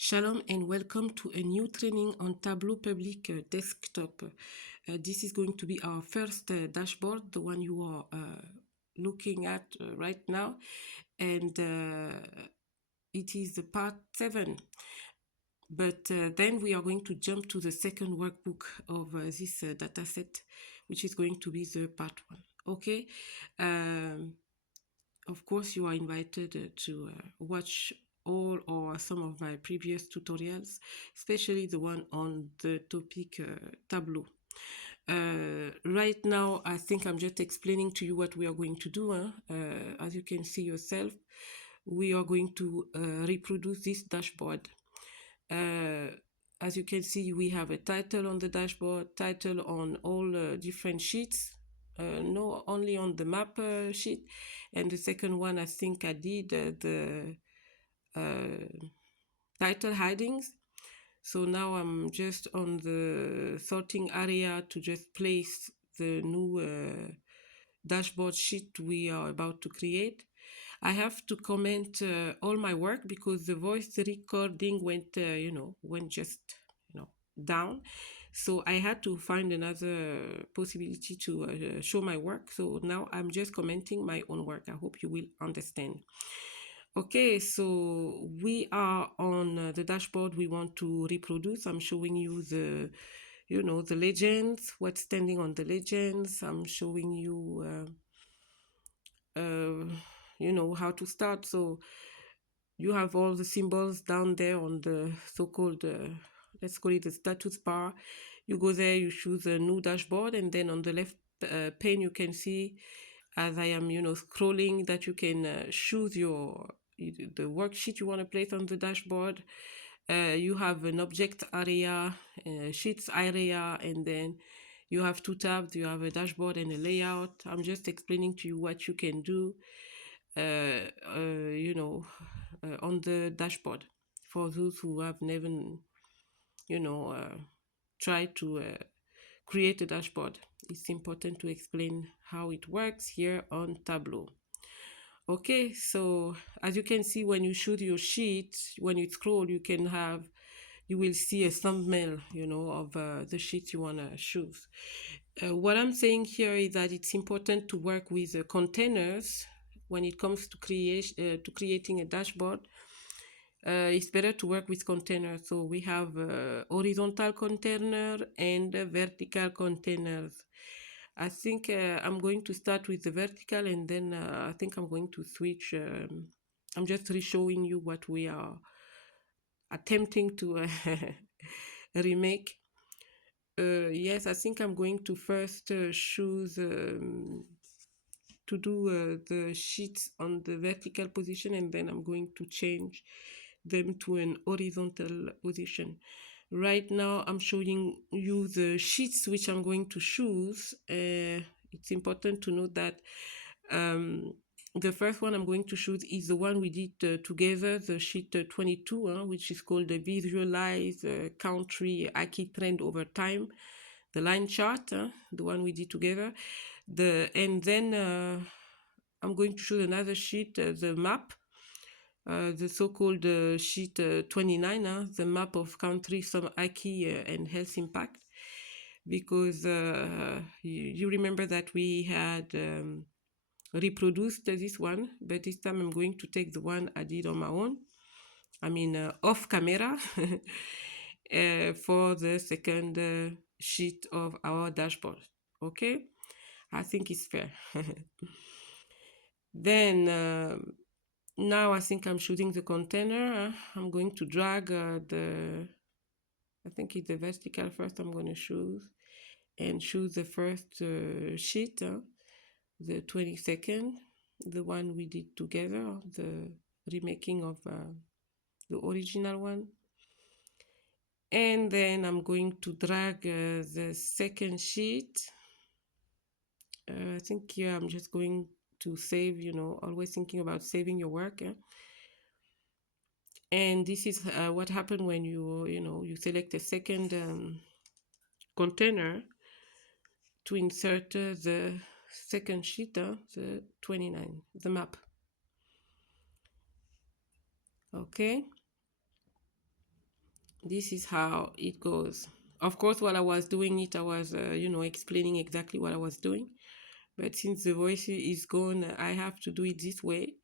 Shalom and welcome to a new training on Tableau Public desktop. This is going to be our first dashboard, the one you are looking at right now, and it is the part 7. But then we are going to jump to the second workbook of this dataset, which is going to be the part 1. Okay. Of course, you are invited to watch all or some of my previous tutorials, especially the one on the topic Tableau. Right now, I think I'm just explaining to you what we are going to do. As you can see yourself, we are going to reproduce this dashboard. As you can see, we have a title on the dashboard, title on all different sheets, no, only on the map sheet, and the second one I think I did the title headings. So now I'm just on the sorting area to just place the new dashboard sheet we are about to create. I have to comment all my work because the voice recording went just down. So I had to find another possibility to show my work. So now I'm just commenting my own work. I hope you will understand. Okay, so we are on the dashboard we want to reproduce. I'm showing you the legends, what's standing on the legends. I'm showing you how to start. So you have all the symbols down there on the so-called let's call it the status bar. You go there, you choose a new dashboard, and then on the left pane you can see, as I am scrolling, that you can choose the worksheet you want to place on the dashboard. You have an object area, sheets area, and then you have two tabs. You have a dashboard and a layout. I'm just explaining to you what you can do on the dashboard for those who have never tried to create a dashboard. It's important to explain how it works here on Tableau. Okay, so as you can see, when you shoot your sheet, when you scroll, you will see a thumbnail, of the sheet you want to choose. What I'm saying here is that it's important to work with containers when it comes to creating a dashboard. It's better to work with containers. So we have horizontal container and vertical containers. I think I'm going to start with the vertical, and then I think I'm going to switch. I'm just re-showing you what we are attempting to remake. Yes, I think I'm going to first choose to do the sheets on the vertical position, and then I'm going to change them to an horizontal position. Right now I'm showing you the sheets which I'm going to choose. It's important to note that the first one I'm going to choose is the one we did together, the sheet 22, which is called the Visualize Country Aki Trend Over Time, the line chart, the one we did together. And then I'm going to choose another sheet, the map, the so-called sheet 29, the map of country, some Aki and health impact, because you remember that we had reproduced this one, but this time I'm going to take the one I did on my own, off camera, for the second sheet of our dashboard. Okay, I think it's fair. Then now I think I'm shooting the container. I'm going to drag I think it's the vertical first I'm going to choose, and choose the first sheet, the 22nd, the one we did together, the remaking of the original one. And then I'm going to drag the second sheet. I think here I'm just going to save, always thinking about saving your work. And this is what happened when you select a second container to insert the second sheet, the 29, the map. Okay. This is how it goes. Of course, while I was doing it, I was, explaining exactly what I was doing. But since the voice is gone, I have to do it this way.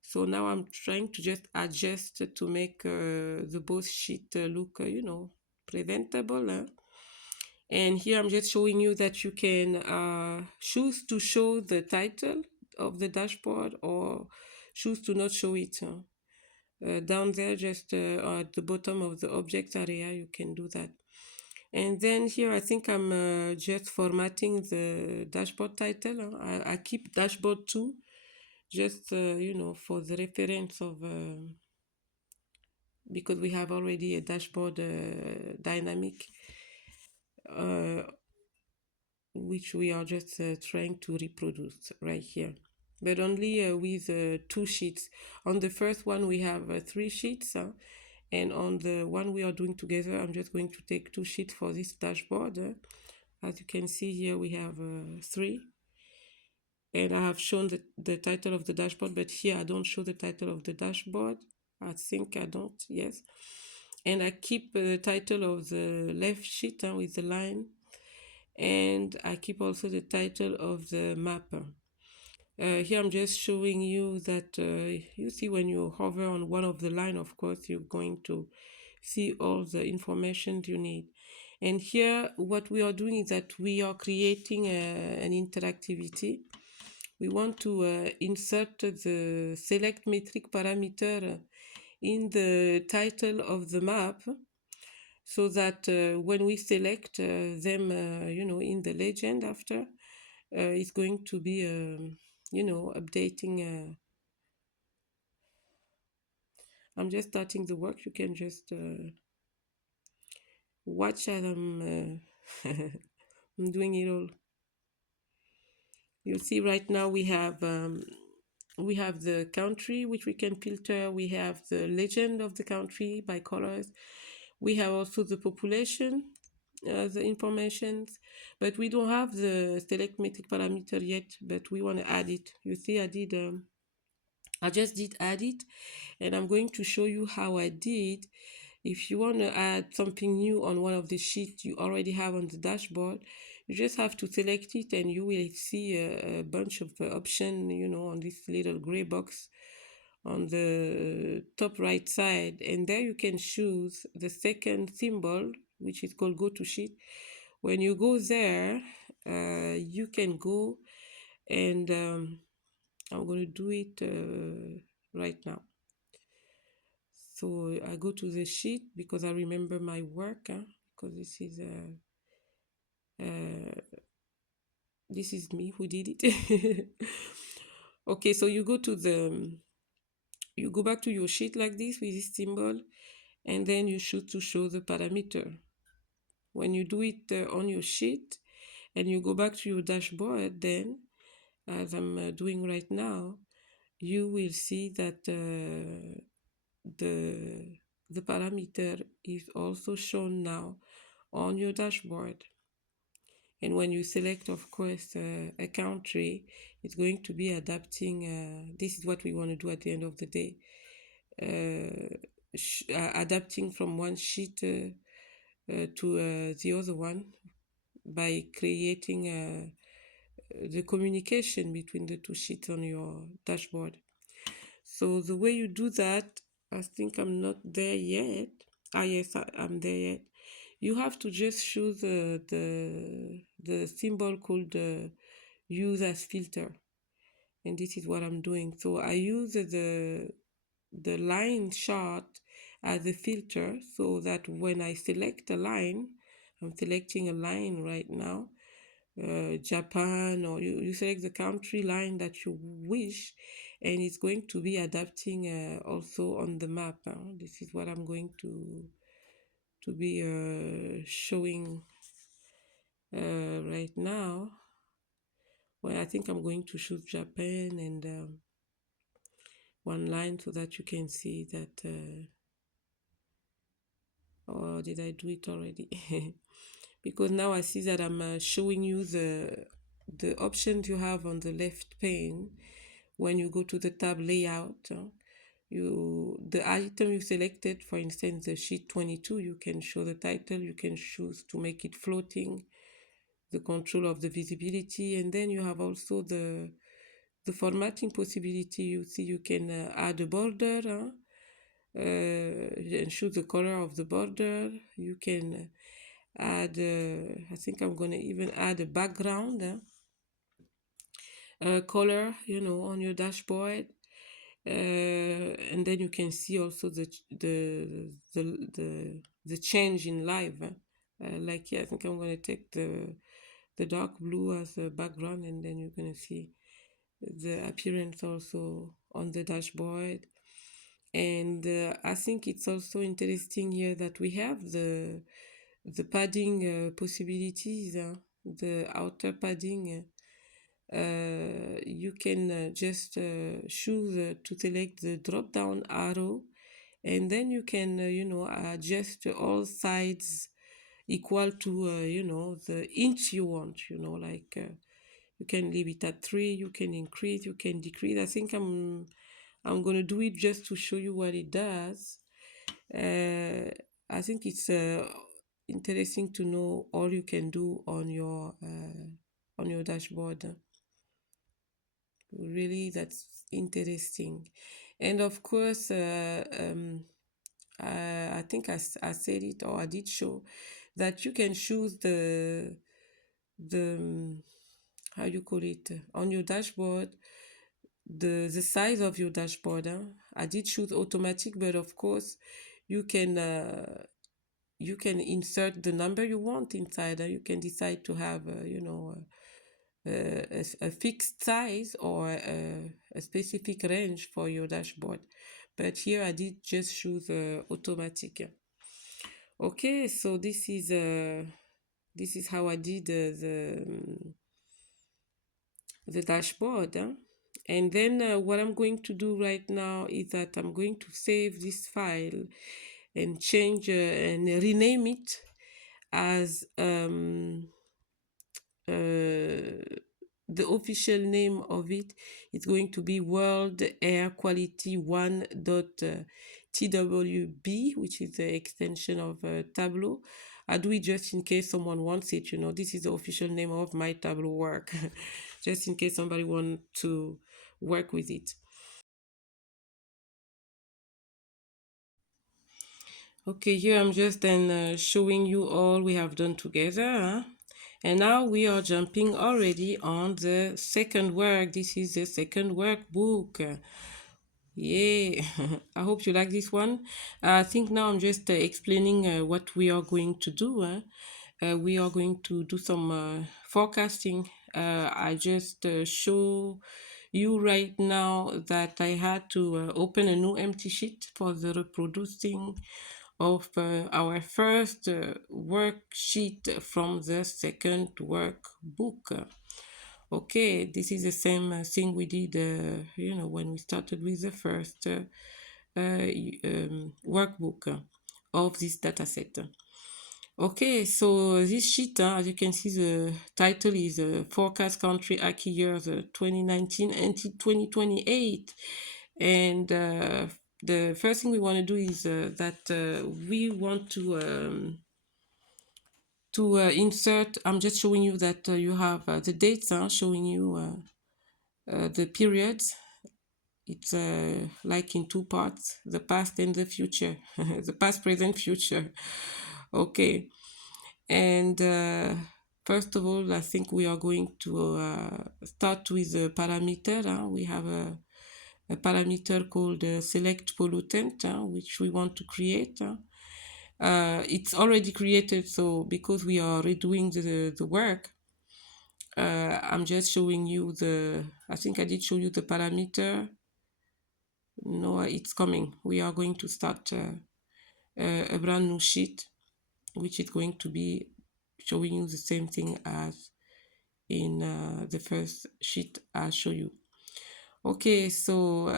So now I'm trying to just adjust to make the both sheet look, presentable. And here I'm just showing you that you can choose to show the title of the dashboard or choose to not show it. Down there, just at the bottom of the object area, you can do that. And then here, I think I'm just formatting the dashboard title. I keep dashboard 2, just, for the reference of, because we have already a dashboard dynamic, which we are just trying to reproduce right here. But only with 2 sheets. On the first one, we have 3 sheets. And on the one we are doing together, I'm just going to take 2 sheets for this dashboard. As you can see here, we have 3. And I have shown the title of the dashboard, but here I don't show the title of the dashboard. I think I don't, yes. And I keep the title of the left sheet with the line. And I keep also the title of the map. Here I'm just showing you that you see when you hover on one of the line, of course, you're going to see all the information you need. And here what we are doing is that we are creating an interactivity. We want to insert the select metric parameter in the title of the map, so that when we select them, in the legend after, it's going to be, updating. I'm just starting the work. You can just watch as I'm, I'm doing it all. You see right now we have the country, which we can filter. We have the legend of the country by colors. We have also the population, the informations, but we don't have the select metric parameter yet, but we want to add it. You see, I just did add it, and I'm going to show you how I did. If you want to add something new on one of the sheets you already have on the dashboard, you just have to select it and you will see a bunch of options, on this little gray box on the top right side. And there you can choose the second symbol, which is called go to sheet. When you go there, you can go and I'm going to do it right now. So I go to the sheet because I remember my work, because this is me who did it. Okay, so you go back to your sheet like this with this symbol, and then you should to show the parameter. When you do it on your sheet and you go back to your dashboard, then as I'm doing right now, you will see that the parameter is also shown now on your dashboard. And when you select, of course, a country, it's going to be adapting. This is what we want to do at the end of the day. Adapting from one sheet to the other one by creating the communication between the 2 sheets on your dashboard. So the way you do that, I think I'm not there yet. Yes, I'm there yet. You have to just choose the symbol called use as filter, and this is what I'm doing. So I use the line chart as a filter, so that when I select a line, I'm selecting a line right now, Japan, or you select the country line that you wish, and it's going to be adapting also on the map. This is what I'm going to be showing right now. Well, I think I'm going to choose Japan and one line so that you can see that. Or did I do it already? Because now I see that I'm showing you the options you have on the left pane when you go to the tab layout. The item you selected, for instance, the sheet 22, you can show the title, you can choose to make it floating, the control of the visibility, and then you have also the formatting possibility. You see, you can add a border, and choose the color of the border. You can add, I think I'm gonna even add a background color, on your dashboard. And then you can see also the change in live. Like here, I think I'm gonna take the dark blue as a background, and then you're gonna see the appearance also on the dashboard. And I think it's also interesting here that we have the padding possibilities, the outer padding. You can just choose to select the drop down arrow, and then you can adjust all sides equal to the inch you want, like you can leave it at 3, you can increase, you can decrease. I think I'm gonna do it just to show you what it does. I think it's interesting to know all you can do on your dashboard. Really, that's interesting. And of course, I think I said it, or I did show that you can choose the how you call it, on your dashboard, the size of your dashboard. I did choose automatic, but of course you can insert the number you want inside. You can decide to have a fixed size, or a specific range for your dashboard. But here I did just choose automatic. Okay, so this is how I did the dashboard. And then what I'm going to do right now is that I'm going to save this file and change and rename it as the official name of it is going to be World Air Quality 1.twb, which is the extension of Tableau. I do it just in case someone wants it. This is the official name of my Tableau work, just in case somebody wants to work with it. Okay, here I'm just then showing you all we have done together. And now we are jumping already on the second work. This is the second workbook. Yeah, I hope you like this one. I think now I'm just explaining what we are going to do. We are going to do some forecasting. I just show you right now that I had to open a new empty sheet for the reproducing of our first worksheet from the second workbook. Okay, this is the same thing we did, when we started with the first workbook of this dataset. Okay, so this sheet, as you can see, the title is Forecast Country Aki Years 2019 until 2028. And the first thing we want to do is that we want to insert. I'm just showing you that you have the dates, showing you the periods. It's like in two parts, the past and the future, the past, present, future. Okay, and first of all, I think we are going to start with a parameter. We have a parameter called select pollutant, which we want to create. It's already created, so because we are redoing the work, I'm just showing you I think I did show you the parameter. No, it's coming. We are going to start a brand new sheet, which is going to be showing you the same thing as in the first sheet I'll show you. Okay, so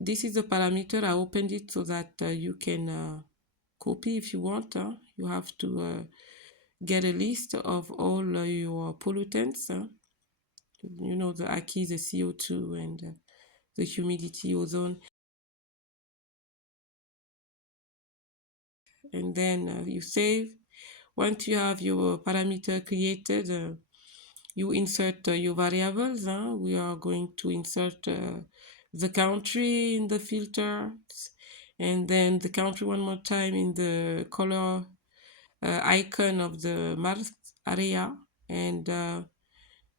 this is the parameter. I opened it so that you can copy if you want. You have to get a list of all your pollutants. The Aki, the CO2, and the humidity, ozone. and then you save. Once you have your parameter created, you insert your variables. We are going to insert the country in the filters, and then the country one more time in the color icon of the marked area, and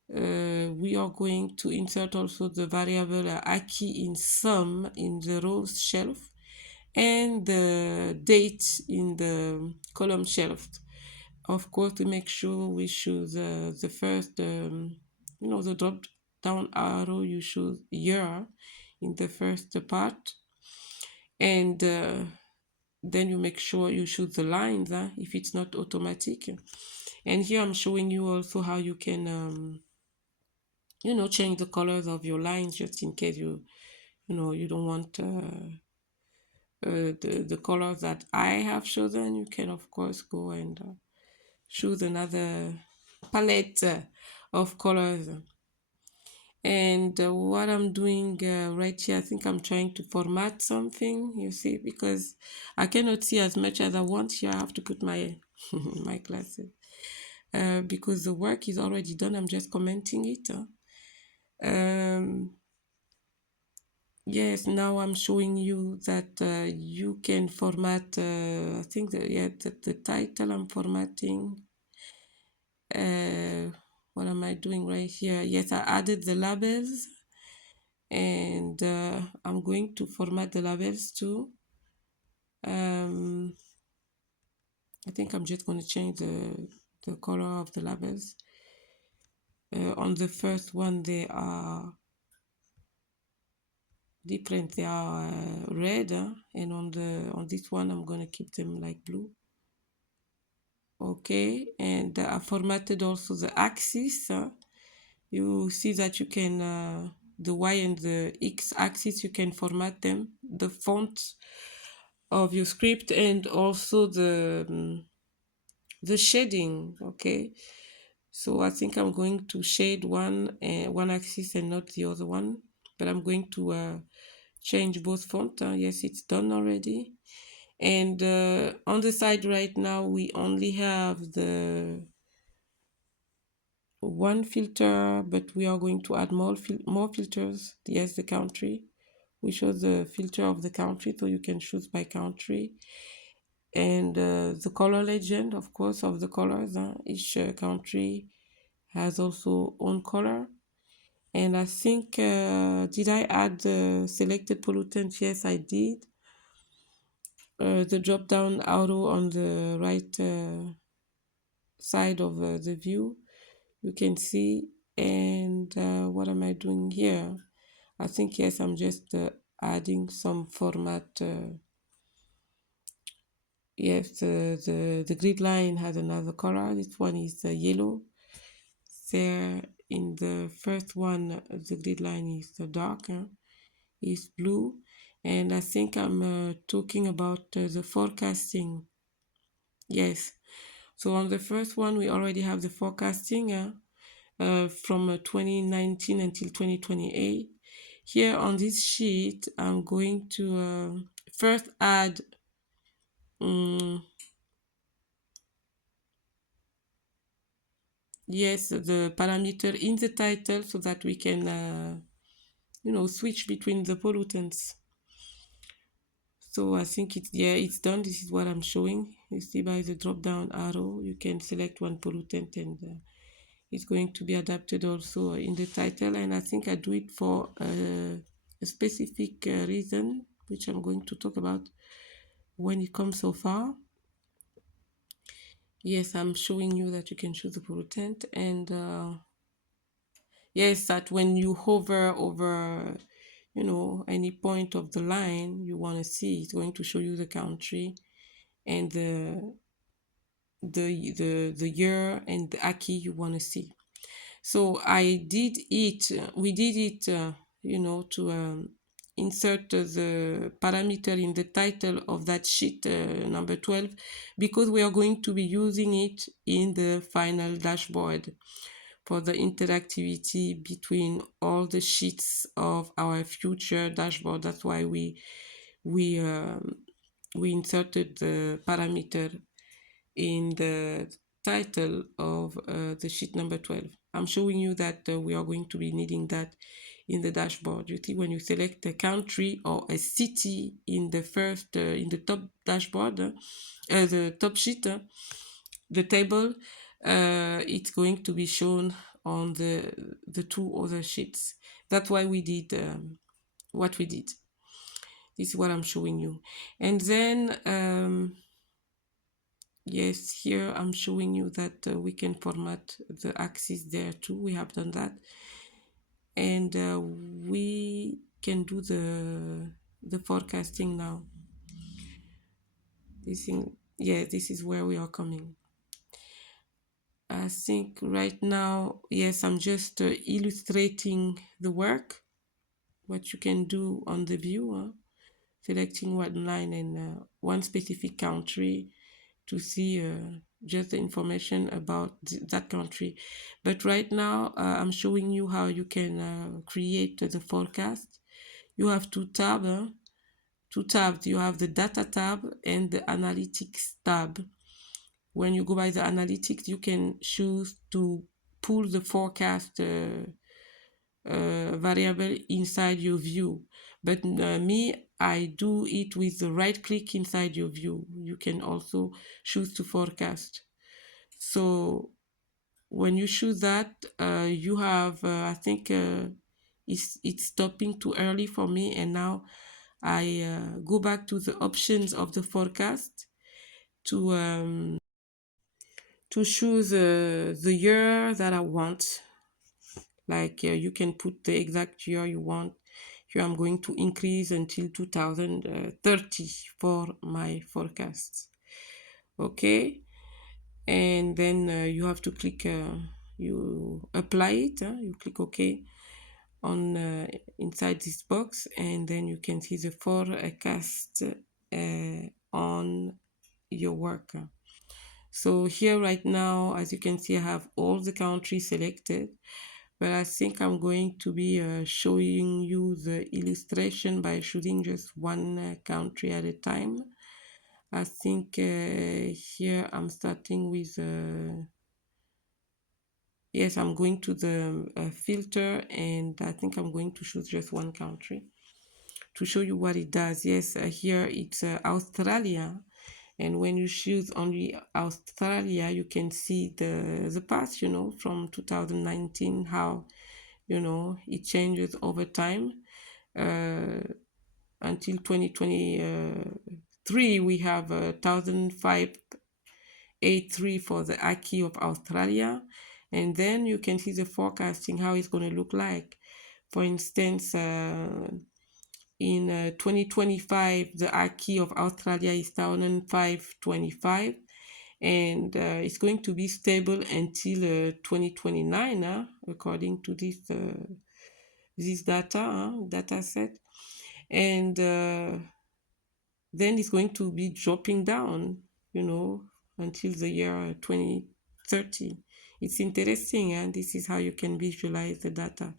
we are going to insert also the variable aki in sum in the rows shelf, and the date in the column shelf. Of course, to make sure we choose the first, the drop down arrow, you choose year in the first part, and then you make sure you choose the lines if it's not automatic. And here I'm showing you also how you can change the colors of your lines, just in case you don't want the colors that I have chosen. You can of course go and choose another palette of colors. And what I'm doing right here, I think I'm trying to format something, you see, because I cannot see as much as I want here. I have to put my my glasses because the work is already done. I'm just commenting it. Yes, now I'm showing you that you can format, I think that the title I'm formatting. What am I doing right here? Yes, I added the labels, and I'm going to format the labels too. I think I'm just going to change the color of the labels. On the first one, they are different. They are red, and on this one, I'm going to keep them like blue. Okay, and I formatted also the axis. You see that you can the Y and the X axis, you can format them, the font of your script, and also the shading. Okay, so I think I'm going to shade one axis and not the other one, but I'm going to change both font. Yes, it's done already. And on the side right now, we only have the one filter, but we are going to add more filters. Yes, the country. We show the filter of the country, so you can choose by country. And the color legend, of course, of the colors. Each country has also own color. And I think, did I add the selected pollutant? Yes, I did. The drop down arrow on the right side of the view, you can see. And what am I doing here? I think, yes, I'm just adding some format. Yes, the grid line has another color. This one is yellow. There in the first one, the grid line is darker, is blue. And I think I'm talking about the forecasting. Yes. So on the first one, we already have the forecasting from 2019 until 2028. Here on this sheet, I'm going to first add yes, the parameter in the title, so that we can switch between the pollutants. So I think it's done. This is what I'm showing. You see by the drop down arrow, you can select one pollutant, and it's going to be adapted also in the title. And I think I do it for a specific reason, which I'm going to talk about when it comes so far. Yes, I'm showing you that you can choose the pollutant, and yes, that when you hover over any point of the line you want to see, it's going to show you the country and the year and the aki you want to see. So we did it to insert the parameter in the title of that sheet number 12, because we are going to be using it in the final dashboard for the interactivity between all the sheets of our future dashboard. That's why we we inserted the parameter in the title of the sheet number 12. I'm showing you that we are going to be needing that in the dashboard. You see, when you select a country or a city in the first, in the top dashboard, the top sheet, the table, it's going to be shown on the two other sheets. That's why we did what we did. This is what I'm showing you. And then, yes, here I'm showing you that we can format the axis there too. We have done that. And we can do the forecasting now. This is where we are coming. I think right now, yes, I'm just illustrating the work, what you can do on the view, selecting one line and one specific country to see just the information about that country. But right now, I'm showing you how you can create the forecast. You have two tabs. You have the data tab and the analytics tab. When you go by the analytics, you can choose to pull the forecast variable inside your view. But me, I do it with the right click inside your view. You can also choose to forecast. So when you choose that, you have, I think it's stopping too early for me. And now I go back to the options of the forecast to choose the year that I want. Like you can put the exact year you want. Here I'm going to increase until 2030 for my forecasts. Okay, and then you have to click, you apply it, you click OK on inside this box, and then you can see the forecast on your work. So here right now, as you can see, I have all the countries selected, but I think I'm going to be showing you the illustration by choosing just one country at a time. I think here I'm starting with, yes, I'm going to the filter, and I think I'm going to choose just one country to show you what it does. Yes, here it's Australia. And when you choose only Australia, you can see the past, from 2019, how, it changes over time. Until 2023, we have 1,583 for the Aki of Australia. And then you can see the forecasting, how it's going to look like. For instance, in 2025, the Aki of Australia is 1,525, and it's going to be stable until 2029, according to this data set. And then it's going to be dropping down, until the year 2030. It's interesting, and this is how you can visualize the data.